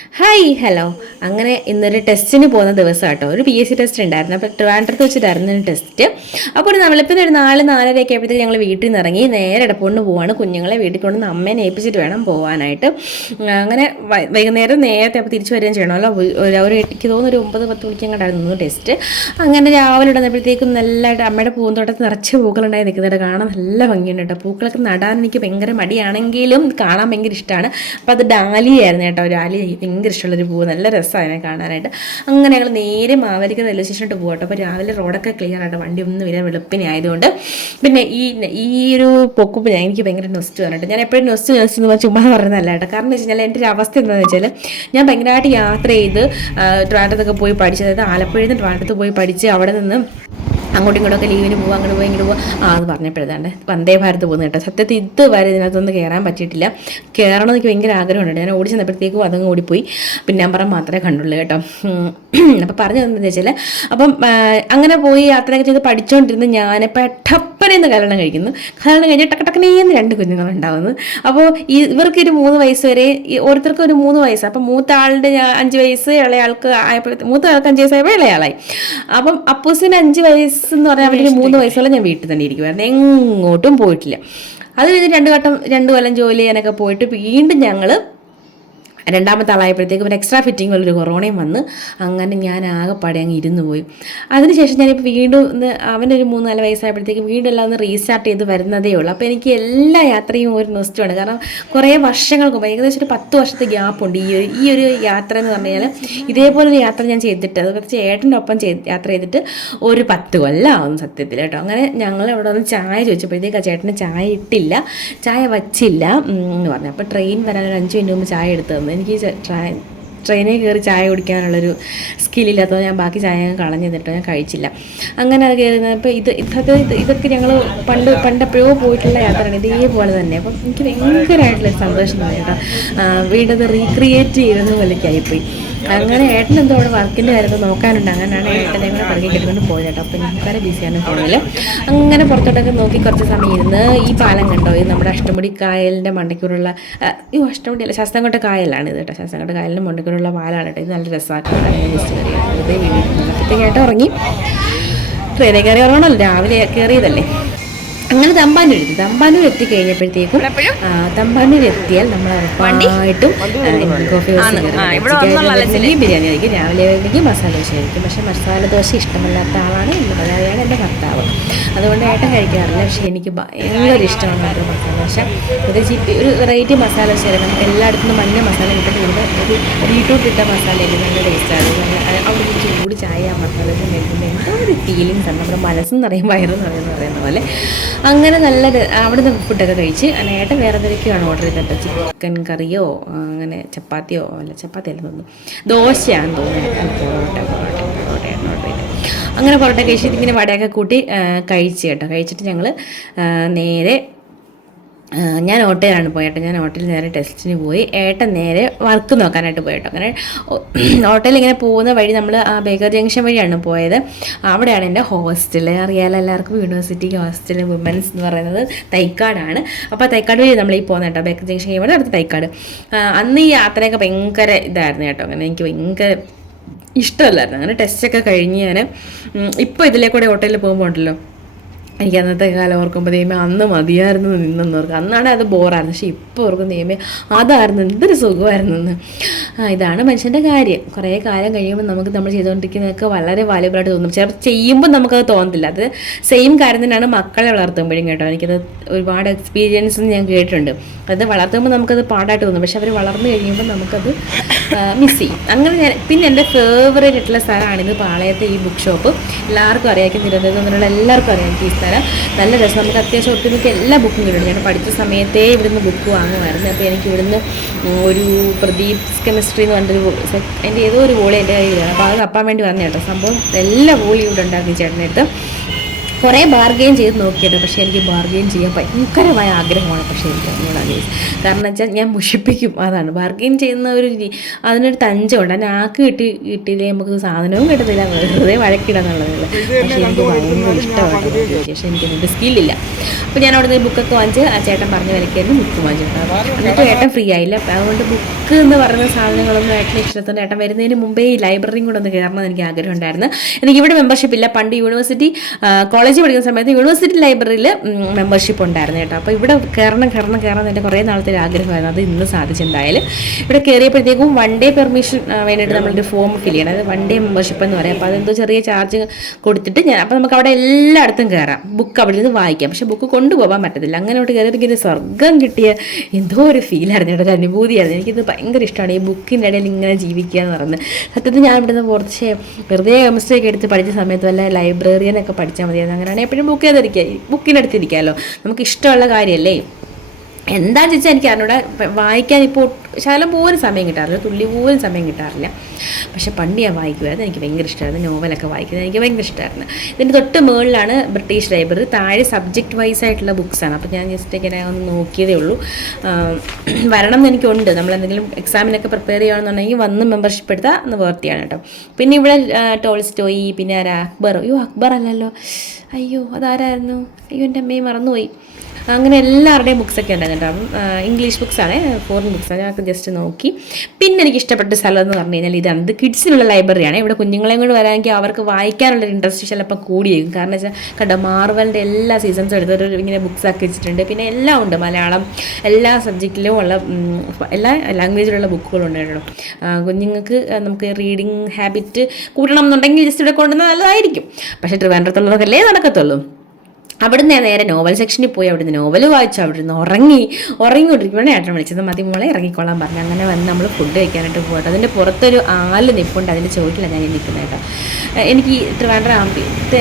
Hi hello. അങ്ങനെ ഇന്നൊരു ടെസ്റ്റിന് പോകുന്ന ദിവസം കേട്ടോ. ഒരു PSC ടെസ്റ്റ് ഉണ്ടായിരുന്നു. അപ്പോൾ ട്രിവാൻഡ്രത്ത് വെച്ചിട്ടായിരുന്നു ഒരു ടെസ്റ്റ്. അപ്പോൾ നമ്മളിപ്പോൾ ഒരു 4-4:30 ആയപ്പോഴത്തേക്ക് ഞങ്ങൾ വീട്ടിൽ നിന്ന് ഇറങ്ങി നേരെ എടപ്പോണ്ട് പോവാണ്. കുഞ്ഞുങ്ങളെ വീട്ടിൽ കൊണ്ടുവന്ന് അമ്മേനെ ഏൽപ്പിച്ചിട്ട് വേണം പോകാനായിട്ട്. അങ്ങനെ വൈകുന്നേരം നേരത്തെ അപ്പോൾ തിരിച്ചു വരികയും ചെയ്യണമല്ലോ. എനിക്ക് തോന്നുന്നു ഒരു 9-10 മണിക്കങ്ങോട്ടായിരുന്നു ടെസ്റ്റ്. അങ്ങനെ രാവിലെ ഇടുന്നപ്പോഴത്തേക്കും നല്ലതായിട്ട് അമ്മയുടെ പൂന്തോട്ടത്തിൽ നിറച്ച് പൂക്കളുണ്ടായി നിൽക്കുന്നുണ്ട്. കാണാൻ നല്ല ഭംഗിയുണ്ട് കേട്ടോ. പൂക്കളൊക്കെ നടാൻ എനിക്ക് ഭയങ്കര മടിയാണെങ്കിലും കാണാൻ ഭയങ്കര ഇഷ്ടമാണ്. അപ്പോൾ അത് ഡാലിയായിരുന്നു കേട്ടോ. ഡാലി ഭയങ്കര ഇഷ്ടമുള്ളൊരു പൂവ്, നല്ല രസമാണ് അതിനെ കാണാനായിട്ട്. അങ്ങനെ ഞങ്ങൾ നേരെ മാവേലിക്കര റെയിൽവേ സ്റ്റേഷനിലോട്ട് പോകട്ടോ. അപ്പോൾ രാവിലെ റോഡൊക്കെ ക്ലിയർ ആയിട്ട് വണ്ടി ഒന്നും ഇല്ല, വെളുപ്പിനെ ആയതുകൊണ്ട്. പിന്നെ ഈ ഒരു പൊക്കുമ്പോൾ എനിക്ക് ഭയങ്കര നൊസ്റ്റ് വന്നിട്ട്, ഞാൻ എപ്പോഴും നൊസ്റ്റ് ചുമ്മാ പറയുന്നതല്ല കേട്ടോ. കാരണം എന്ന് വെച്ച് കഴിഞ്ഞാൽ എൻ്റെ ഒരു അവസ്ഥ എന്താണെന്ന് വെച്ചാൽ ഞാൻ ഭയങ്കരമായിട്ട് യാത്ര ചെയ്ത് ട്രിവാൻഡ്രത്തൊക്കെ പോയി പഠിച്ച്, അതായത് ആലപ്പുഴയിൽ നിന്ന് ട്രിവാൻഡ്രത്ത് പോയി പഠിച്ച് അവിടെ നിന്ന് അങ്ങോട്ടും ഇങ്ങോട്ടൊക്കെ ലീവിന് പോകുക, അങ്ങോട്ട് പോയി ഇങ്ങോട്ട് പോകുക. അത് പറഞ്ഞപ്പോഴാണ്ട് വന്ദേ ഭാരത് പോകുന്നത് കേട്ടോ. സത്യത്തിൽ ഇതുവരെ ഇതിനകത്തൊന്നും കയറാൻ പറ്റിയിട്ടില്ല. കയറണമെന്ന് എനിക്ക് ഭയങ്കര ആഗ്രഹമുണ്ട്. ഞാൻ ഓടി ചെന്നപ്പോഴത്തേക്കും അതങ്ങ് ഓടിപ്പോയി. പിന്നെ നമ്പർ മാത്രമേ കണ്ടുള്ളൂ കേട്ടോ. അപ്പോൾ പറഞ്ഞു തന്നെന്ന് വെച്ചാൽ, അപ്പം അങ്ങനെ പോയി യാത്രയൊക്കെ ചെയ്ത് പഠിച്ചുകൊണ്ടിരുന്ന് ഞാൻ പെട്ടപ്പനെന്ന് കല്യാണം കഴിക്കുന്നു. കല്യാണം കഴിഞ്ഞ് ടക്കടക്കനേന്ന് 2 കുഞ്ഞുങ്ങളുണ്ടാവുന്നു. അപ്പോൾ ഇവർക്ക് ഒരു 3 വയസ്സ് വരെ, ഓരോരുത്തർക്കും ഒരു 3 വയസ്സ്. അപ്പം മൂത്ത ആളുടെ 5 വയസ്സ്, ഇളയാൾക്ക് മൂത്ത ആൾക്ക് 5 വയസ്സായപ്പോൾ ഇളയാളായി. അപ്പം അപ്പൂസിന് 5 വയസ്സ് എന്ന് പറഞ്ഞാൽ അവർക്ക് 3 വയസ്സോളം ഞാൻ വീട്ടിൽ തന്നെ ഇരിക്കുമായിരുന്നു, എങ്ങോട്ടും പോയിട്ടില്ല. അത് കഴിഞ്ഞ് 2 കൊല്ലം ജോലി ചെയ്യാനൊക്കെ പോയിട്ട് വീണ്ടും ഞങ്ങൾ രണ്ടാമത്തെ ആളായപ്പോഴത്തേക്കും ഒരു എക്സ്ട്രാ ഫിറ്റിംഗ് പോലൊരു കൊറോണയും വന്ന് അങ്ങനെ ഞാൻ ആകെപ്പാടെ അങ്ങ് ഇരുന്ന് പോയി. അതിനുശേഷം ഞാനിപ്പോൾ വീണ്ടും അവനൊരു 3-4 വയസ്സായപ്പോഴത്തേക്കും വീണ്ടും എല്ലാം ഒന്ന് റീസ്റ്റാർട്ട് ചെയ്ത് വരുന്നതേ ഉള്ളൂ. അപ്പോൾ എനിക്ക് എല്ലാ യാത്രയും ഒരു നൊസ്റ്റമാണ്. കാരണം കുറേ വർഷങ്ങൾക്ക് മുമ്പ്, ഏകദേശം ഒരു 10 വർഷത്തെ ഗ്യാപ്പുണ്ട് ഈ ഒരു യാത്ര എന്ന് പറഞ്ഞു കഴിഞ്ഞാൽ. ഇതേപോലൊരു യാത്ര ഞാൻ ചെയ്തിട്ട്, അത് കുറച്ച് ഏട്ടൻ്റെ ഒപ്പം യാത്ര ചെയ്തിട്ട് ഒരു 10 കൊല്ലമാവും സത്യത്തിൽ കേട്ടോ. അങ്ങനെ ഞങ്ങൾ അവിടെ ഒന്ന് ചായ ചോദിച്ചപ്പോഴത്തേക്ക് ആ ചേട്ടന് ചായ ഇട്ടില്ല, ചായ വച്ചില്ല എന്ന് പറഞ്ഞു. അപ്പോൾ ട്രെയിൻ വരാൻ ഒരു 5 മിനിറ്റ് മുമ്പ് ചായ എടുത്തു തന്നു. എനിക്ക് ട്രെയിനിൽ കയറി ചായ കുടിക്കാനുള്ളൊരു സ്കില്ലില്ലാത്തത് ഞാൻ ബാക്കി ചായ കളഞ്ഞു തന്നിട്ടോ, ഞാൻ കഴിച്ചില്ല. അങ്ങനെ അത് കയറുന്നപ്പോൾ ഇതൊക്കെ ഞങ്ങൾ പണ്ടെപ്പോഴോ പോയിട്ടുള്ള യാത്രയാണ്, ഇതേപോലെ തന്നെ. അപ്പം എനിക്ക് ഭയങ്കരമായിട്ടുള്ള സന്തോഷം തോന്നി കേട്ടോ. വീണ്ടും അത് റീക്രിയേറ്റ് ചെയ്യുന്നത് പോലെയൊക്കെയായിപ്പോയി. അങ്ങനെ ഏട്ടൻ എന്തോ അവിടെ വർക്കിൻ്റെ കാര്യത്തിൽ നോക്കാനുണ്ട്. അങ്ങനെയാണ് ഏട്ടനെ കൂടെ പറക്കി കെട്ടിക്കൊണ്ട് പോയത് കേട്ടോ. അപ്പം ഭയങ്കര ബിസിയാണ് ഫോണിൽ. അങ്ങനെ പുറത്തോട്ടൊക്കെ നോക്കി കുറച്ച് സമയം ഇരുന്ന് ഈ പാലം കണ്ടോ, ഇത് നമ്മുടെ അഷ്ടമുടി കായലിൻ്റെ മണ്ടയ്ക്കൂറുള്ള, അഷ്ടമുടി അല്ല, ശാസ്താംകോട്ട കായലാണ് ഇത് കേട്ടോ. ശാസ്താംകോട്ട കായലിൻ്റെ മണ്ടയ്ക്കൂറുള്ള പാലാണ് കേട്ടോ. ഇത് നല്ല രസമായിട്ട് ജസ്റ്റ് കയറിയാണ് വെറുതെ വീട്ടിൽ കേട്ടോ. ഇറങ്ങി ട്രെയിനിൽ കയറി ഇറങ്ങണമല്ലോ, രാവിലെ കയറിയതല്ലേ. അങ്ങനെ തമ്പാനൂർ എത്തിക്കഴിഞ്ഞപ്പോഴത്തേക്കും, തമ്പാനൂർ എത്തിയാൽ നമ്മൾ ഉറപ്പായിട്ടും കോഫി ഹൗസ് ബിരിയാണി കഴിക്കും. രാവിലെ ആയിരിക്കും മസാല ദോശ കഴിക്കും. പക്ഷേ മസാല ദോശ ഇഷ്ടമല്ലാത്ത ആളാണ് മലയാളിയാണ് എൻ്റെ ഭർത്താവ്. അതുകൊണ്ട് ഏട്ടൻ കഴിക്കാറില്ല. പക്ഷേ എനിക്ക് ഭയങ്കര ഇഷ്ടമാണ് മസാല ദോശ. ഒരു വെറൈറ്റി മസാല ദോശ നമുക്ക് എല്ലായിടത്തും മഞ്ഞ മസാല കിട്ടുന്നത്, ഒരു ബീട്രൂട്ട് ഇട്ട മസാലയിൽ നല്ല ടേസ്റ്റാണ്. അവിടെ ചൂട് ചായ ആ മസാല ദോശ കഴിക്കുമ്പോൾ എന്തോ ഒരു ഫീലിങ്സ് ആണ്. നമ്മുടെ മനസ്സെന്ന് പറയും വയറെന്ന് പറയുന്ന പോലെ. അങ്ങനെ നല്ല അവിടെ നിന്ന് ഫുഡൊക്കെ കഴിച്ച് ഏട്ടൻ വേറെ എന്തൊക്കെയാണ് ഓർഡർ ചെയ്തിട്ട്, ചിക്കൻ കറിയോ അങ്ങനെ ചപ്പാത്തിയോ, അല്ല ചപ്പാത്തി അല്ല തോന്നുന്നു, ദോശയാണെന്ന് തോന്നുന്നു, പൊറോട്ടയാണ് ഓർഡർ ചെയ്തത്. അങ്ങനെ പൊറോട്ട കഴിച്ചിട്ട് ഇങ്ങനെ വടയൊക്കെ കൂട്ടി കഴിച്ച് കേട്ടോ. കഴിച്ചിട്ട് ഞങ്ങൾ നേരെ, ഞാൻ ഓട്ടോയിലാണ് പോയേട്ടോ. ഞാൻ ഓട്ടോയിൽ നേരെ ടെസ്റ്റിന് പോയി. ഏട്ടൻ നേരെ വർക്ക് നോക്കാനായിട്ട് പോയിട്ടോ. അങ്ങനെ ഓട്ടോയിൽ ഇങ്ങനെ പോകുന്ന വഴി നമ്മൾ ആ ബേക്കർ ജംഗ്ഷൻ വഴിയാണ് പോയത്. അവിടെയാണ് എൻ്റെ ഹോസ്റ്റൽ. അറിയാലോ എല്ലാവർക്കും, യൂണിവേഴ്സിറ്റി ഹോസ്റ്റൽ വുമൻസ് എന്ന് പറയുന്നത് തൈക്കാടാണ്. അപ്പോൾ തൈക്കാട് വഴി നമ്മൾ ഈ പോകുന്ന കേട്ടോ. ബേക്കർ ജംഗ്ഷൻ കഴിയുമ്പോൾ അടുത്ത് തൈക്കാട്. അന്ന് ഈ യാത്രയൊക്കെ ഭയങ്കര ഇതായിരുന്നു കേട്ടോ. അങ്ങനെ എനിക്ക് ഭയങ്കര ഇഷ്ടമല്ലായിരുന്നു. അങ്ങനെ ടെസ്റ്റൊക്കെ കഴിഞ്ഞ് ഞാൻ ഇപ്പോൾ ഇതിലേക്കൂടെ ഓട്ടോയിൽ പോകുമ്പോൾ ഉണ്ടല്ലോ, എനിക്ക് അന്നത്തെ കാലം ഓർക്കുമ്പോൾ ദൈവമേ അന്ന് മതിയായിരുന്നു നിന്നെന്ന് ഓർക്കും. അന്നാണ് അത് ബോറായിരുന്നു. പക്ഷേ ഇപ്പോൾ ഓർക്കും ദൈവമേ അതായിരുന്നു, എന്തൊരു സുഖമായിരുന്നു എന്ന്. ഇതാണ് മനുഷ്യൻ്റെ കാര്യം. കുറേ കാലം കഴിയുമ്പോൾ നമുക്ക് നമ്മൾ ചെയ്തുകൊണ്ടിരിക്കുന്നതൊക്കെ വളരെ വാല്യുബിളായിട്ട് തോന്നും. ചിലപ്പോൾ ചെയ്യുമ്പോൾ നമുക്കത് തോന്നത്തില്ല. അത് സെയിം കാര്യം തന്നെയാണ് മക്കളെ വളർത്തുമ്പോഴും കേട്ടോ. എനിക്കത് ഒരുപാട് എക്സ്പീരിയൻസ് ഞാൻ കേട്ടിട്ടുണ്ട്. അത് വളർത്തുമ്പോൾ നമുക്കത് പാടായിട്ട് തോന്നും, പക്ഷെ അവർ വളർന്നു കഴിയുമ്പോൾ നമുക്കത് മിസ് ചെയ്യും. അങ്ങനെ പിന്നെ എൻ്റെ ഫേവറേറ്റ് ആയിട്ടുള്ള സ്ഥലമാണിത്, പാളയത്തെ ഈ ബുക്ക് ഷോപ്പ്. എല്ലാവർക്കും അറിയാം, തിരുവനന്തപുരത്തുനിന്നുള്ള എല്ലാവർക്കും അറിയാം ഈ സ്ഥലം. നല്ല രസം. നമുക്ക് അത്യാവശ്യം ഒട്ടുമിക്ക എല്ലാ ബുക്കും കിട്ടും. ഞാൻ പഠിച്ച സമയത്തേ ഇവിടുന്ന് ബുക്ക് വാങ്ങുമായിരുന്നു. അപ്പോൾ എനിക്ക് ഇവിടുന്ന് ഒരു പ്രദീപ് കെമിസ്ട്രി എന്ന് പറഞ്ഞൊരു എൻ്റെ ഏതോ ഒരു വോളി എൻ്റെ കയ്യിലാണ്. അപ്പോൾ അത് തപ്പാൻ വേണ്ടി വന്ന കേട്ടോ. സംഭവം എല്ലാ വോളിയും ഇവിടെ ഉണ്ടാക്കി ചേട്ടനെടുത്ത് കുറേ ബാർഗെയിൻ ചെയ്ത് നോക്കിയിട്ട്, പക്ഷേ എനിക്ക് ബാർഗെയിൻ ചെയ്യാൻ ഭയങ്കരമായ ആഗ്രഹമാണ്. പക്ഷേ എനിക്ക് അതിനോട് ഗൈസ്, കാരണം വെച്ചാൽ ഞാൻ മുഷിപ്പിക്കും. അതാണ് ബാർഗെയിൻ ചെയ്യുന്ന അതിനൊരു തഞ്ചമുണ്ട്. അതിന് ആക്ക് കിട്ടിയില്ലേ നമുക്ക് സാധനവും കിട്ടത്തില്ല, വെറുതെ വഴക്കിടാന്നുള്ളതല്ല. പക്ഷേ എനിക്ക് ഭയങ്കര ഇഷ്ടമായിട്ട് പക്ഷേ എനിക്കൊന്നും സ്കില്ലില്ല. അപ്പോൾ ഞാൻ അവിടെ നിന്ന് ബുക്കൊക്കെ വാങ്ങിച്ച് ആ ചേട്ടൻ പറഞ്ഞ വിലക്കായിരുന്നു ബുക്ക് വാങ്ങിച്ചിട്ടുണ്ടാകും. എന്നിട്ട് ഏട്ടൻ ഫ്രീ ആയില്ല. അതുകൊണ്ട് ബുക്ക് ബുക്ക് എന്ന് പറയുന്ന സാധനങ്ങളൊന്നും ഏട്ടന് ഇഷ്ടത്തിന് ഏട്ടൻ വരുന്നതിന് മുമ്പേ ഈ ലൈബ്രറിയും കൂടെ ഒന്ന് കയറണമെന്ന് എനിക്ക് ആഗ്രഹം ഉണ്ടായിരുന്നു. എനിക്കിവിടെ മെമ്പർഷിപ്പ് ഇല്ല. പണ്ട് യൂണിവേഴ്സിറ്റി കോളേജിൽ പഠിക്കുന്ന സമയത്ത് യൂണിവേഴ്സിറ്റി ലൈബ്രറിയിൽ മെമ്പർഷിപ്പ് ഉണ്ടായിരുന്നു കേട്ടോ. അപ്പോൾ ഇവിടെ കയറണം എൻ്റെ കുറേ നാളത്തെ ആഗ്രഹമായിരുന്നു. അത് ഇന്ന് സാധിച്ചെന്തായാലും ഇവിടെ കയറിയപ്പോഴത്തേക്കും 1 day പെർമിഷൻ വേണ്ടിയിട്ട് നമ്മളൊരു ഫോം ഫിൽ ചെയ്യണം. അത് 1 day മെമ്പർഷിപ്പ് എന്ന് പറയും. അപ്പോൾ അതെന്തോ ചെറിയ ചാർജ് കൊടുത്തിട്ട് അപ്പോൾ നമുക്ക് അവിടെ എല്ലായിടത്തും കയറാം, ബുക്ക് അവിടെ നിന്ന് വായിക്കാം. പക്ഷെ ബുക്ക് കൊണ്ടുപോകാൻ പറ്റത്തില്ല. അങ്ങനെ അവിടെ കയറിയപ്പോൾ ഒരു സ്വർഗ്ഗം കിട്ടിയ എന്തോ ഒരു ഫീലായിരുന്നു, ഒരു അനുഭൂതിയായിരുന്നു. എനിക്കിത് ഭയങ്കര ഇഷ്ടമാണ്, ഈ ബുക്കിൻ്റെ ഇടയിൽ ഇങ്ങനെ ജീവിക്കുക എന്ന് പറയുന്നത്. സത്യത്തിൽ ഞാൻ ഇവിടുന്ന് കുറച്ച് വെറുതെ കെമിസ്ട്രിയൊക്കെ എടുത്ത് പഠിച്ച സമയത്ത് വല്ല ലൈബ്രറിയനൊക്കെ പഠിച്ചാൽ മതിയായിരുന്നു. അങ്ങനെയാണെങ്കിൽ എപ്പോഴും ബുക്ക് ചെയ്തിരിക്കുക, ബുക്കിനടുത്തിരിക്കാമല്ലോ, നമുക്ക് ഇഷ്ടമുള്ള കാര്യമല്ലേ. എന്താണെന്ന് വെച്ചാൽ എനിക്ക് അറിഞ്ഞൂടെ, വായിക്കാൻ ഇപ്പോൾ ശകലം പോലും സമയം കിട്ടാറില്ല, തുള്ളി പോലും സമയം കിട്ടാറില്ല. പക്ഷെ പണ്ട് ഞാൻ വായിക്കുമായിരുന്നു, എനിക്ക് ഭയങ്കര ഇഷ്ടമായിരുന്നു. നോവലൊക്കെ വായിക്കുന്നത് എനിക്ക് ഭയങ്കര ഇഷ്ടമായിരുന്നു. ഇതിൻ്റെ തൊട്ട് മുകളിലാണ് ബ്രിട്ടീഷ് ലൈബ്രറി, താഴെ സബ്ജക്റ്റ് വൈസ് ആയിട്ടുള്ള ബുക്സാണ്. അപ്പോൾ ഞാൻ ജസ്റ്റ് ഇങ്ങനെ ഒന്ന് നോക്കിയതേ ഉള്ളൂ. വരണം എന്ന് എനിക്കുണ്ട്, നമ്മളെന്തെങ്കിലും എക്സാമിനൊക്കെ പ്രിപ്പയർ ചെയ്യുകയാണെന്നുണ്ടെങ്കിൽ വന്ന് മെമ്പർഷിപ്പ് എടുത്താൽ ഒന്ന് വേർത്തിയാണ് കേട്ടോ. പിന്നെ ഇവിടെ ടോൾസ്റ്റോയി, പിന്നെ ആരാ, അക്ബർ. അയ്യോ അക്ബർ അല്ലല്ലോ, അയ്യോ അതാരായിരുന്നു, അയ്യോ എൻ്റെ അമ്മയെ മറന്നുപോയി. അങ്ങനെ എല്ലാവരുടെയും ബുക്സൊക്കെ ഉണ്ടായിരുന്നു കേട്ടോ. ഇംഗ്ലീഷ് ബുക്സാണ്, ഫോറിൻ ബുക്സാണ്. ഞങ്ങൾക്ക് ജസ്റ്റ് നോക്കി. പിന്നെ എനിക്ക് ഇഷ്ടപ്പെട്ട സ്ഥലം എന്ന് പറഞ്ഞു കഴിഞ്ഞാൽ ഇതാണ്, ഇത് കിഡ്സിനുള്ള ലൈബ്രറിയാണ്. ഇവിടെ കുഞ്ഞുങ്ങളെയും കൂടെ വരാമെങ്കിൽ അവർക്ക് വായിക്കാനുള്ളൊരു ഇൻട്രസ്റ്റ് ചിലപ്പോൾ കൂടിയേക്കും. കാരണം വെച്ചാൽ കണ്ടോ, മാർവലിൻ്റെ എല്ലാ സീസൺസും എടുത്തൊരു ഇങ്ങനെ ബുക്സ് ആക്കി വെച്ചിട്ടുണ്ട്. പിന്നെ എല്ലാം ഉണ്ട്, മലയാളം എല്ലാ സബ്ജക്റ്റിലും ഉള്ള എല്ലാ ലാംഗ്വേജിലുള്ള ബുക്കുകളുണ്ട് കേട്ടോ. കുഞ്ഞുങ്ങൾക്ക് നമുക്ക് റീഡിങ് ഹാബിറ്റ് കൂട്ടണം എന്നുണ്ടെങ്കിൽ ജസ്റ്റ് ഇവിടെ കൊണ്ടുവന്നാൽ നല്ലതായിരിക്കും. പക്ഷേ ട്രിവാൻഡ്രത്തുള്ളവർക്കല്ലേ നടക്കത്തുള്ളൂ. അവിടുന്ന് നേരെ നോവൽ സെക്ഷനിൽ പോയി അവിടുന്ന് നോവൽ വായിച്ചു. അവിടുന്ന് ഉറങ്ങിക്കൊണ്ടിരിക്കുമ്പോഴാണ് ഏട്ടൻ വിളിച്ചത്, മതി മോളെ ഇറങ്ങിക്കോളാൻ പറഞ്ഞു. അങ്ങനെ വന്ന് നമ്മൾ ഫുഡ് കഴിക്കാനായിട്ട് പോകട്ടെ. അതിൻ്റെ പുറത്തൊരു ആല് നിൽപ്പുണ്ട്, അതിൻ്റെ ചോട്ടിലാണ് ഞാൻ നിൽക്കുന്നത് കേട്ടോ. എനിക്ക് ട്രിവാൻഡ്രം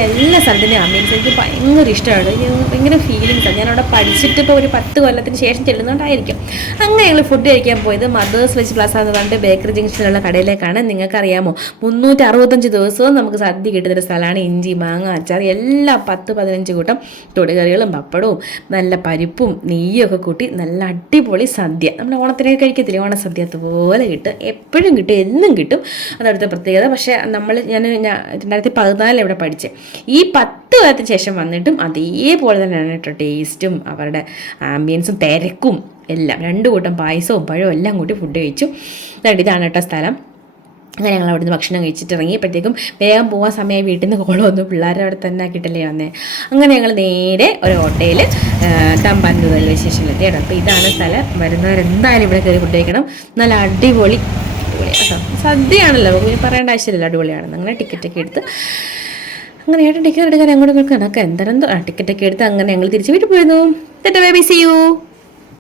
എല്ലാ സ്ഥലത്തിൻ്റെയും ആംബിയൻസ് എനിക്ക് ഭയങ്കര ഇഷ്ടമാണ്, ഭയങ്കര ഫീലിങ്സാണ്. ഞാനവിടെ പഠിച്ചിട്ട് ഇപ്പോൾ ഒരു 10 കൊല്ലത്തിന് ശേഷം ചെല്ലുന്നതുകൊണ്ടായിരിക്കും. അങ്ങനെ ഞങ്ങൾ ഫുഡ് കഴിക്കാൻ പോയത് മദേഴ്സ് വെജ് പ്ലാസ എന്ന് പറഞ്ഞിട്ട് ബേക്കറി ജംഗ്ഷനിലുള്ള കടയിലേക്കാണ്. നിങ്ങൾക്കറിയാമോ, 365 ദിവസവും നമുക്ക് സദ്യ കിട്ടുന്നൊരു സ്ഥലമാണ്. ഇഞ്ചി, മാങ്ങ, അച്ചാർ എല്ലാം 10-15 കൂട്ടം തൊടുകറികളും പപ്പടവും നല്ല പരിപ്പും നെയ്യും ഒക്കെ കൂട്ടി നല്ല അടിപൊളി സദ്യ. നമ്മുടെ ഓണത്തിനൊക്കെ കഴിക്കത്തില്ലേ, ഓണസദ്യ അതുപോലെ കിട്ടും, എപ്പോഴും കിട്ടും, എന്നും കിട്ടും. അതവിടുത്തെ പ്രത്യേകത. പക്ഷേ ഞാൻ 2014 ഇവിടെ പഠിച്ചത്. ഈ 10 കൊല്ലത്തിന് ശേഷം വന്നിട്ടും അതേപോലെ തന്നെയാണ് കേട്ടോ ടേസ്റ്റും അവരുടെ ആംബിയൻസും തിരക്കും എല്ലാം. 2 കൂട്ടം പായസവും പഴവും എല്ലാം കൂട്ടി ഫുഡ് കഴിച്ചു. ഇതാണ് കേട്ടോ സ്ഥലം. അങ്ങനെ ഞങ്ങൾ അവിടുന്ന് ഭക്ഷണം കഴിച്ചിട്ട് ഇറങ്ങിയപ്പോഴത്തേക്കും വേഗം പോകാൻ സമയം വീട്ടിൽ നിന്ന് കോളം വന്നു, പിള്ളേരെ അവിടെ തന്നെ ആക്കിയിട്ടല്ലേ വന്നേ. അങ്ങനെ ഞങ്ങൾ നേരെ ഒരു ഹോട്ടലിൽ തമ്പാനൂർ റെയിൽവേ സ്റ്റേഷനിലെത്തി കേട്ടോ. അപ്പോൾ ഇതാണ് സ്ഥലം. വരുന്നവരെന്തായാലും ഇവിടെ കയറി ഫുഡ് കഴിക്കണം. നല്ല അടിപൊളി കേട്ടോ, സദ്യയാണല്ലോ, പറയേണ്ട ആവശ്യമില്ല, അടിപൊളിയാണെന്ന്. അങ്ങനെ ടിക്കറ്റൊക്കെ എടുത്ത് അങ്ങനെ ഏട്ടൻ ടിക്കറ്റ് എടുക്കാൻ അങ്ങോട്ട് കണക്ക് ടിക്കറ്റൊക്കെ എടുത്ത് അങ്ങനെ ഞങ്ങൾ തിരിച്ച് വീട്ടിൽ പോയിരുന്നു. Bye bye, see U.